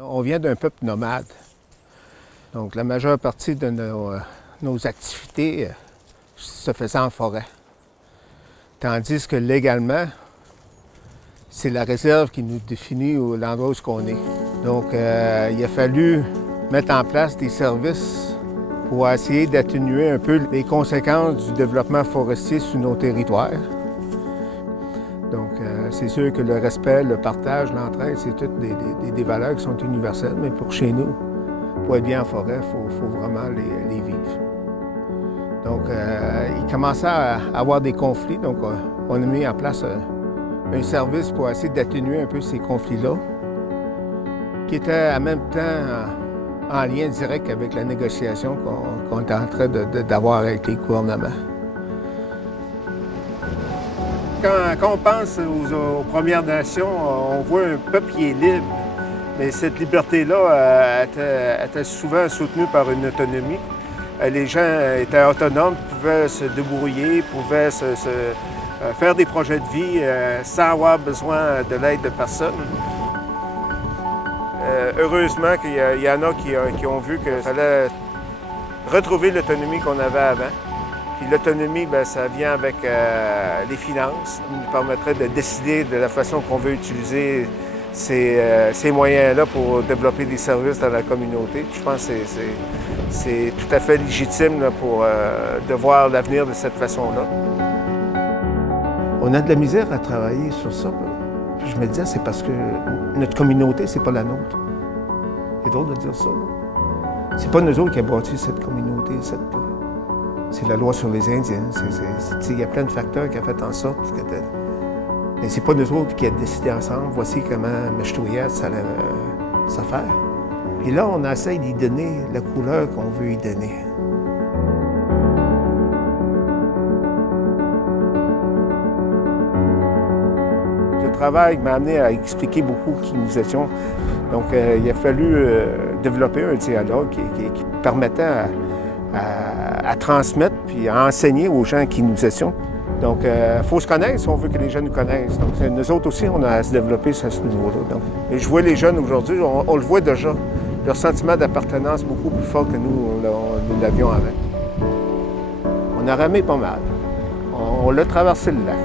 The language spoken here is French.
On vient d'un peuple nomade. Donc la majeure partie de nos activités se faisaient en forêt. Tandis que légalement, c'est la réserve qui nous définit l'endroit où on est. Donc il a fallu mettre en place des services pour essayer d'atténuer un peu les conséquences du développement forestier sur nos territoires. Donc, c'est sûr que le respect, le partage, l'entraide, c'est toutes des valeurs qui sont universelles, mais pour chez nous, pour être bien en forêt, il faut vraiment les vivre. Donc, il commençait à avoir des conflits, donc on a mis en place un service pour essayer d'atténuer un peu ces conflits-là, qui était en même temps en lien direct avec la négociation qu'on est en train d'avoir avec les gouvernements. Quand on pense aux Premières Nations, on voit un peuple qui est libre. Mais cette liberté-là était souvent soutenue par une autonomie. Les gens étaient autonomes, pouvaient se débrouiller, pouvaient faire des projets de vie sans avoir besoin de l'aide de personne. Heureusement qu'il y en a qui ont vu qu'il fallait retrouver l'autonomie qu'on avait avant. Puis l'autonomie, bien, ça vient avec les finances. Ça nous permettrait de décider de la façon qu'on veut utiliser ces moyens-là pour développer des services dans la communauté. Puis je pense que c'est tout à fait légitime là, de voir l'avenir de cette façon-là. On a de la misère à travailler sur ça. Puis je me disais, c'est parce que notre communauté, c'est pas la nôtre. C'est drôle de dire ça. C'est pas nous autres qui avons bâti cette communauté, c'est la loi sur les Indiens. Il y a plein de facteurs qui ont fait en sorte que... Mais c'est pas nous autres qui avons décidé ensemble, voici comment Meshtouyet, ça allait se faire. Et là, on essaie d'y donner la couleur qu'on veut y donner. Le travail m'a amené à expliquer beaucoup qui nous étions. Donc, il a fallu développer un dialogue qui permettait à transmettre puis à enseigner aux gens qui nous étions. Donc, il faut se connaître si on veut que les jeunes nous connaissent. Donc, nous autres aussi, on a à se développer à ce niveau-là. Et je vois les jeunes aujourd'hui, on le voit déjà, leur sentiment d'appartenance beaucoup plus fort que nous l'avions avant. On a ramé pas mal. On l'a traversé le lac.